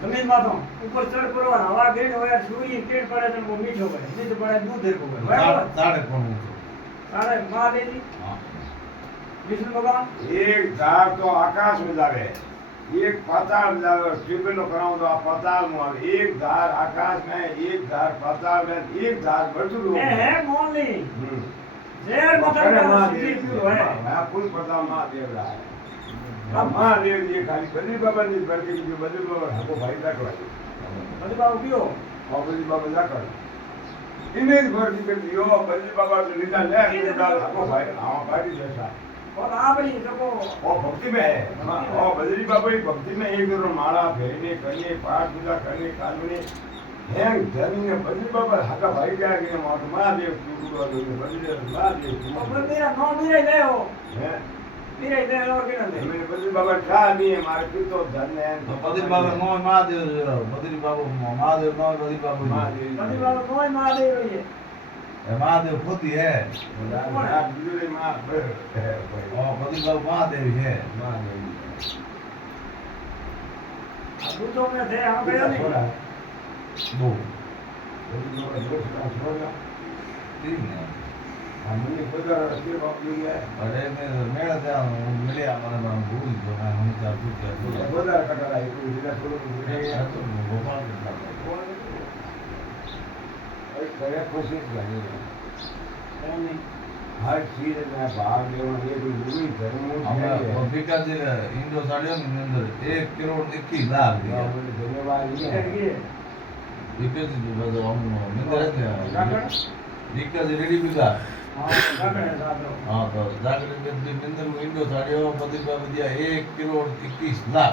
જમીન માં તો ઉપર ચડ કરવાનો હવા ગેડ હોય સૂર્ય કેડ પડે તો બહુ મીઠો પડે મીઠો પડે દૂધ દેખો પડે બરાબર તારે કોણ તારે માં દેજી હા વિષ્ણુ ભગવાન એક ધાર તો આકાશ માં જાવે એક પાતાળ જાવે ટ્યુબવેલ કરાવું તો આ પાતાળ માં આવે એક ધાર આકાશ में एक धार पाताल में एक धार बदलू એ હે મોનલી શેર करे મતલબ महादेव સિદ્ધિ પીવું હે मैं फुल पता महादेव रहा है अब महादेव जी खाली बद्री बाबा ने बल्कि जो बद्री बाबा हमको भाई तक वाली બધી બાબુ કયો और बद्री बाबा जाकर इन्हें घर की कर दियो बद्री बाबा से नीचा ले डाल हमको भाई हां भाई जैसा और આપણી લોકો और भक्ति में है और बद्री बाबा की भक्ति में एक दो माला फेरने करने पाठ पूजा करने कालने हैंग धनी ने बद्री बाबा हाका भाई क्या के महादेव टूटू दो बद्री महादेव આપણે મેરા નો મીરે લેવો है મીરે દે ઓર કે ન દે मैंने बद्री बाबा खा नहीं है मारे फिर तो धन है બદ્રી બાબા નો મહાદેવ બદ્રી બાબા મહાદેવ નો બદ્રી બાબા બધી महादेव બાબુ નોય મહાદેવ રહીએ મહાદેવ ખોટી હે आप बिजली मां है બદ્રી બાબા મહાદેવ હે महादेव આ દૂધો મે થે આ ગયો નહીં બહુ बद्री बाबा दोस्त का छोड़ा ઠીક ને हमने खुद रस्ते बाबू है અરે મેં મેળા ત્યાં મળ્યા મને પણ ભૂલ ગયો મેં હમણાં પૂછ્યા खुद कटा है कोई जिला छोड़ो ગોપાલ एक करे कोशिश करनी એમ નહીં हर चीज में भाग लेना ये कोई जरूरी धर्म હમણાં ભીકાજી ઇન્ડો સાડ્યો ને એની અંદર 1 કરોડ 21 લાખ દીધા धन्यवाद કે ये કે ભીકાજી બધું આમ નિંદર એટલે કાકડ ભીકાજી રેડી બીજા હા કાકડ સાબરો હા તો જાગૃતિ નિંદર ઇન્ડો સાડ્યો બધી બાબત 1 કરોડ 21 લાખ